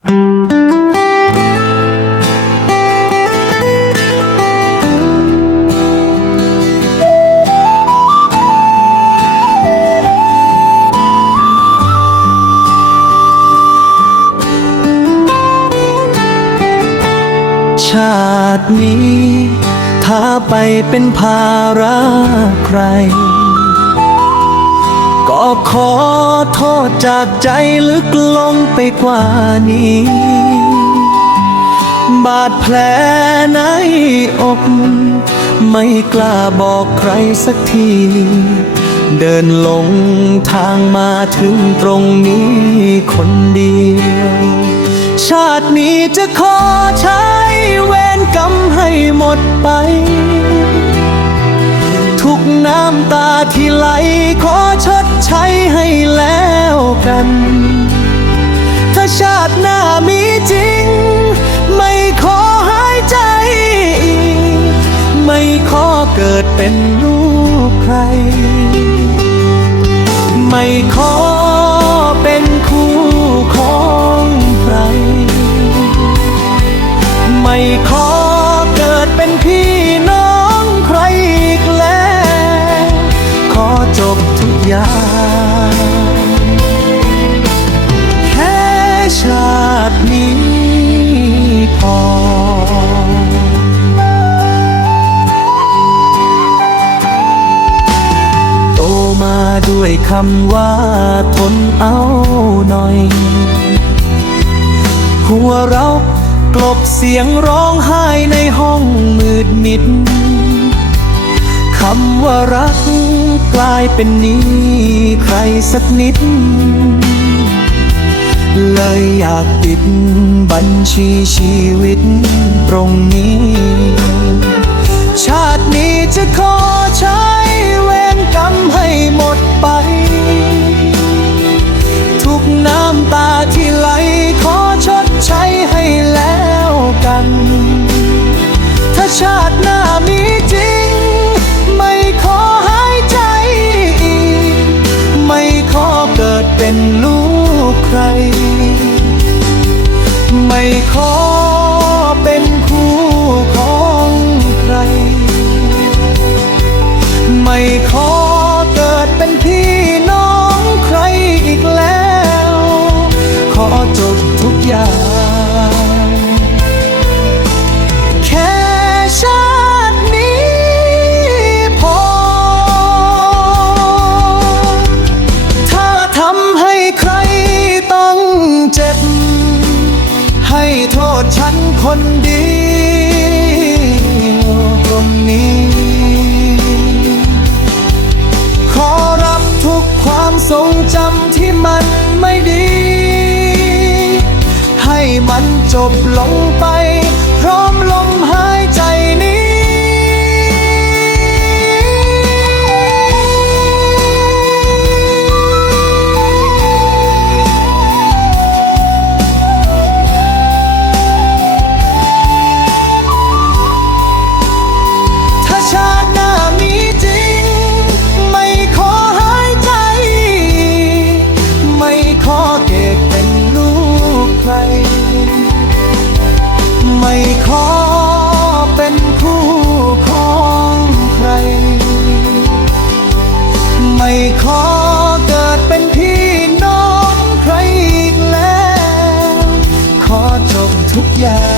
ชาตินี้ ถ้าไปเป็นภาระใคร ขอโทษจากใจลึกลงไปกว่านี้ บาดแผลในอก ไม่กล้าบอกใครสักที เดินลงทางมาถึงตรงนี้คนเดียว ชาตินี้จะขอใช้เวรกรรมให้หมดไป ทุกน้ำตาที่ไหลขอชด ใช้ให้แล้วกัน ถ้าชาติหน้ามีจริง ไม่ขอหายใจอีก ไม่ขอเกิดเป็นลูกใคร ไม่ขอ ยาแค่ชาตินี้พอโตมาด้วยคำว่าทนเอาหน่อย หัวเรากลบเสียงร้องไห้ในห้องมืดมิด คำว่ารัก กลายเป็นนี้ใครสักนิด เลยอยากปิดบัญชีชีวิตตรงนี้ ไม่ขอเป็น คนเดียวตรงนี้ ขอรับทุกความทรงจำที่มันไม่ดี ให้มันจบลงไป ไม่ขอเป็นผู้ของใคร ไม่ขอเกิดเป็นพี่น้องใครอีกแล้ว ขอจบทุกอย่าง